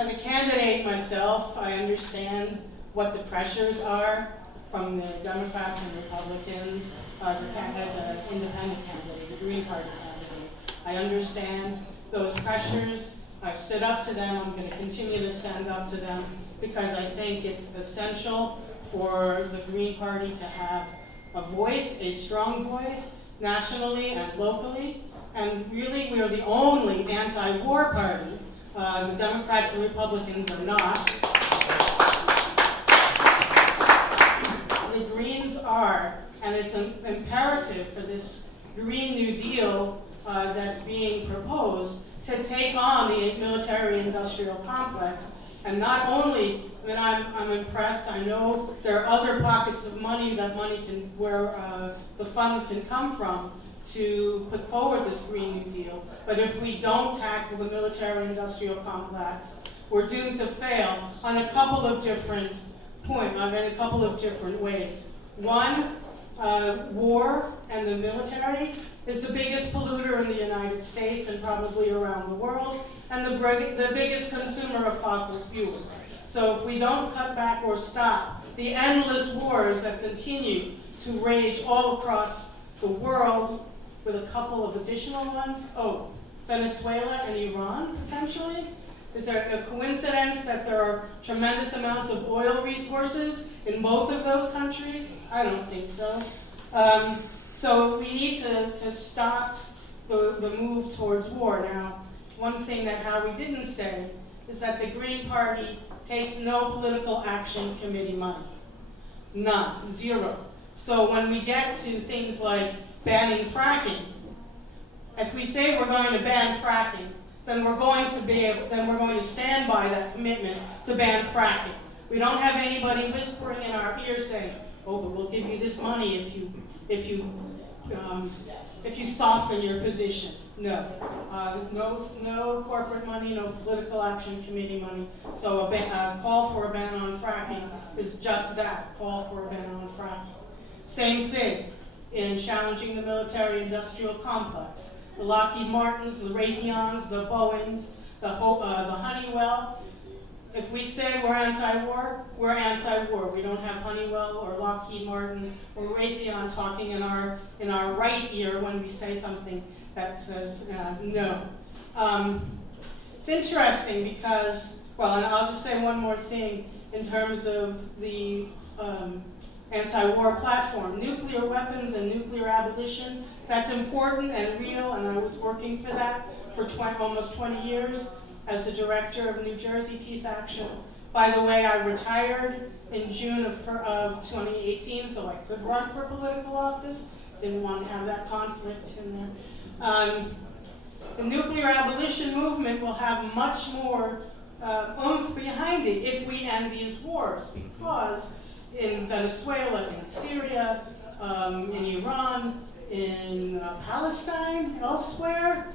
As a candidate myself, I understand what the pressures are from the Democrats and Republicans as an independent candidate, a Green Party candidate. I understand those pressures. I've stood up to them. I'm going to continue to stand up to them because I think it's essential for the Green Party to have a voice, a strong voice, nationally and locally. And really, we are the only anti-war party. The Democrats and Republicans are not. The Greens are, and it's imperative for this Green New Deal that's being proposed to take on the military-industrial complex. And not only, I mean, I'm impressed. I know there are other pockets of money that where the funds can come from to put forward this Green New Deal. But if we don't tackle the military-industrial complex, we're doomed to fail on a couple of different points, in a couple of different ways. One, war and the military is the biggest polluter in the United States and probably around the world, and the biggest consumer of fossil fuels. So if we don't cut back or stop the endless wars that continue to rage all across the world, with a couple of additional ones, Venezuela and Iran, potentially? Is there a coincidence that there are tremendous amounts of oil resources in both of those countries? I don't think so. So we need to stop the move towards war. Now, one thing that Howie didn't say is that the Green Party takes no political action committee money. None, zero. So when we get to things like banning fracking, if we say we're going to ban fracking, then we're going to stand by that commitment to ban fracking. We don't have anybody whispering in our ear saying, "Oh, but we'll give you this money if you soften your position." No, no corporate money, no political action committee money. So a call for a ban on fracking is just that, call for a ban on fracking. Same thing in challenging the military-industrial complex. The Lockheed Martins, the Raytheons, the Boeings, the Honeywell. If we say we're anti-war, we're anti-war. We don't have Honeywell or Lockheed Martin or Raytheon talking in our right ear when we say something that says no. It's interesting because, and I'll just say one more thing in terms of the anti-war platform. Nuclear weapons and nuclear abolition, that's important and real, and I was working for that for almost 20 years as the director of New Jersey Peace Action. By the way, I retired in June of 2018, so I could run for political office. Didn't want to have that conflict in there. The nuclear abolition movement will have much more oomph behind it if we end these wars, because in Venezuela, in Syria, in Iran, in Palestine, elsewhere,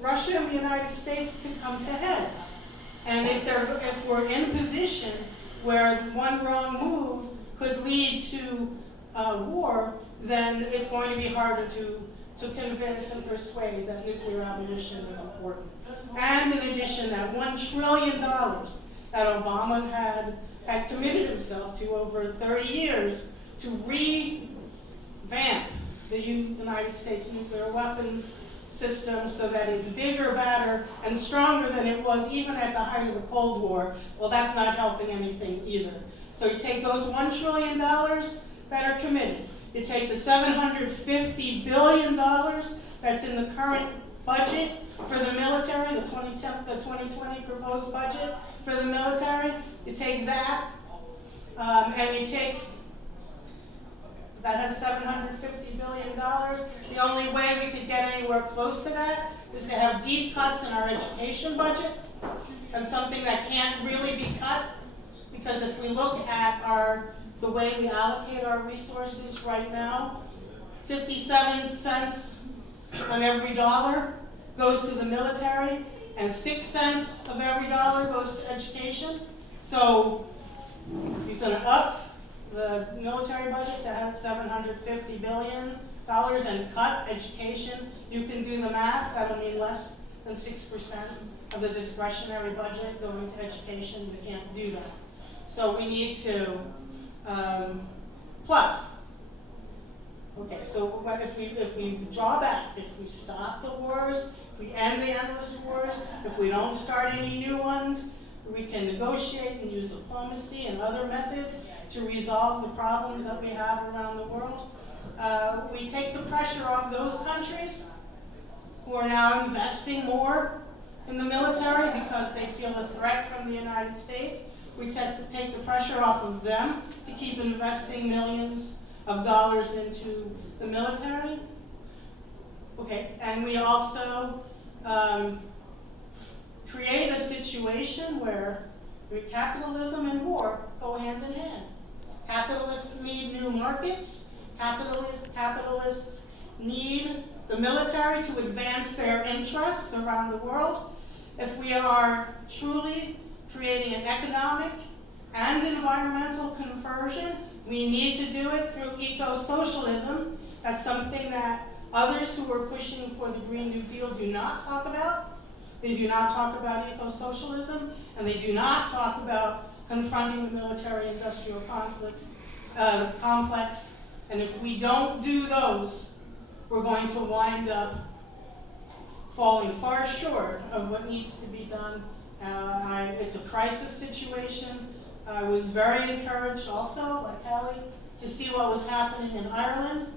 Russia and the United States could come to heads. And if we're in a position where one wrong move could lead to war, then it's going to be harder to convince and persuade that nuclear abolition is important. And in addition, that $1 trillion that Obama had committed himself to over 30 years to revamp the United States nuclear weapons system so that it's bigger, badder, and stronger than it was even at the height of the Cold War. Well, that's not helping anything either. So you take those $1 trillion that are committed, you take the $750 billion that's in the current budget for the military, the 2020 proposed budget for the military, you take that, and you take, that has $750 billion. The only way we could get anywhere close to that is to have deep cuts in our education budget, and something that can't really be cut, because if we look at the way we allocate our resources right now, 57 cents on every dollar goes to the military, and 6 cents of every dollar goes to education. So if he's going to up the military budget to have $750 billion and cut education, you can do the math. That'll mean less than 6% of the discretionary budget going to education. We can't do that. So we need to, plus, okay, so if we draw back, if we stop the wars, if we end the endless wars, if we don't start any new ones, we can negotiate and use diplomacy and other methods to resolve the problems that we have around the world. We take the pressure off those countries who are now investing more in the military because they feel a threat from the United States. We take the pressure off of them to keep investing millions of dollars into the military. Okay, and we also create a situation where capitalism and war go hand in hand. Capitalists need new markets. Capitalists need the military to advance their interests around the world. If we are truly creating an economic and environmental conversion, we need to do it through eco-socialism. That's something that others who are pushing for the Green New Deal do not talk about. They do not talk about eco-socialism, and they do not talk about confronting the military-industrial complex. And if we don't do those, we're going to wind up falling far short of what needs to be done. It's a crisis situation. I was very encouraged also, like Howie, to see what was happening in Ireland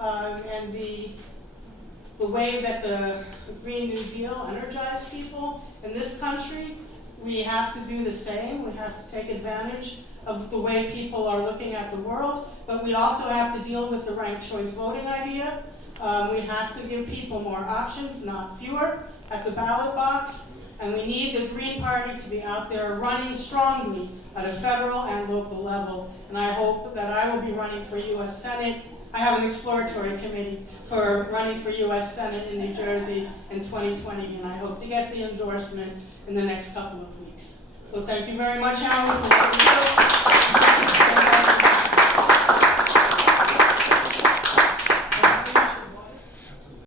and the way that the Green New Deal energized people. In this country, we have to do the same. We have to take advantage of the way people are looking at the world, but we also have to deal with the ranked choice voting idea. We have to give people more options, not fewer, at the ballot box, and we need the Green Party to be out there running strongly at a federal and local level, and I hope that I will be running for U.S. Senate. I have an exploratory committee for running for U.S. Senate in New Jersey in 2020, and I hope to get the endorsement in the next couple of weeks. So thank you very much, Howard, for what you do.